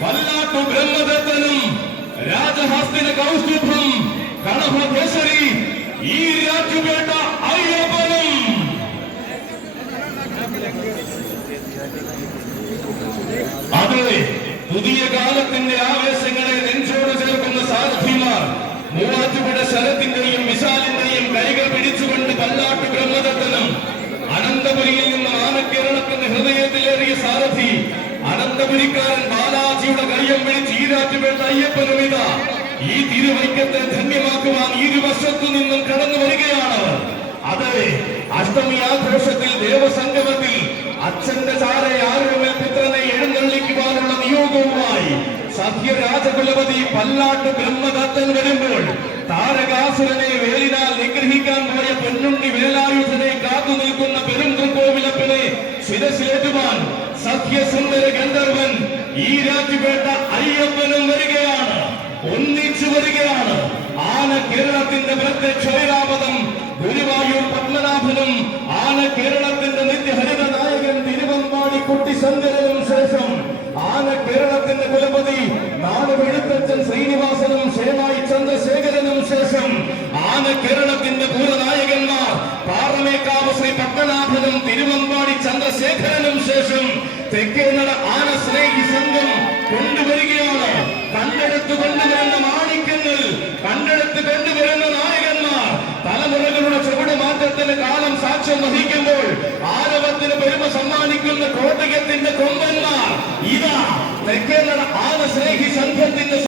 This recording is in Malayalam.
പല്ലാട്ടു ബ്രഹ്മദത്തനും രാജഹസ്തിന കൗസ്തുഭം കണഭകേസരി ഈ രാജുപേട്ട അയ്യപ്പനും. അതെ, പുതിയ കാലത്തിന്റെ ആവേശങ്ങളെ നെഞ്ചോട് ചേർക്കുന്ന സാരഥിമാർ മൂവാറ്റുപുഴ ശരത്തിന്റെയും വിശാലിന്റെയും കൈകൾ പിടിച്ചുകൊണ്ട് പല്ലാട്ടു ബ്രഹ്മദത്തനും അനന്തപുരിയിൽ നിന്ന് ആനക്കേരളത്തിന്റെ ഹൃദയത്തിലേറിയ സാരഥി അനന്തപുരിക്കാരൻ ബാലാജിയുടെ കയ്യം പിടിച്ച് ഈരാറ്റുപേട്ട അയ്യപ്പനും ഇതാ ഈ തിരുവൈക്കത്തെ ധന്യമാക്കുവാൻ ഇരുവശത്തു നിന്നും കടന്നു വരികയാണ്. അതെ, അഷ്ടമി ആഘോഷത്തിൽ ദേവസംഗമത്തിൽ അച്ഛന്റെ ചാരെ ആരോമൽ പുത്രനെ എഴുന്നള്ളിക്കുവാനുള്ള നിയോഗവുമായി സത്യരാജകുലപതി പല്ലാട്ടു ബ്രഹ്മദത്തൻ വരുമ്പോൾ താരകാസുരനെ വേലിനാൽ നിഗ്രഹിക്കാൻ പോയ പൊന്നുണ്ണി വേലായുധനെ കാത്തു നിൽക്കുന്ന പെരുന്തൃക്കോവിലപ്പനെ ശിരസിലേറ്റുവാൻ സത്യസുന്ദര ഗന്ധർവൻ ഈ രാജ്യപേട്ട അയ്യപ്പനും വരികയാണ്, ഒന്നിച്ചു വരികയാണ്. ആന കേരളത്തിന്റെ പ്രത്യക്ഷൈരാപദം ഗുരുവായൂർ പത്മനാഭനും ആന കേരളത്തിന്റെ നിത്യഹരിത നായകൻ തിരുവമ്പാടി കുട്ടിശങ്കരനും ശേഷം ആന കേരളത്തിന്റെ കുലപതി നാടുവെഴുത്തച്ഛൻ ശ്രീനിവാസനും ശേമായി ചന്ദ്രശേഖരനും ശേഷം ആന കേരളത്തിന്റെ പൂരനായകന്മാർ പാറമേക്കാവ് ശ്രീ പത്മനാഭനും തിരുവമ്പാടി ചന്ദ്രശേഖരനും ശേഷം തെക്കേനട ആന സ്നേഹി സംഘം കൊണ്ടുവരികയാണ്. കണ്ടെടുത്ത് കൊണ്ടുവരുന്ന മാണിക്യങ്ങൾ, കണ്ടെടുത്ത് കൊണ്ടുവരുന്ന നായകന്മാർ, തലമുറകളുടെ ചുവട് മാറ്റത്തിന് കാലം സാക്ഷ്യം വഹിക്കുമ്പോൾ ആരവത്തിന് പെരുമ സമ്മാനിക്കുന്ന കോട്ടയത്തിന്റെ കൊമ്പന്മാർ ഇതാ തെക്കേനട ആന സ്നേഹി സംഘത്തിന്റെ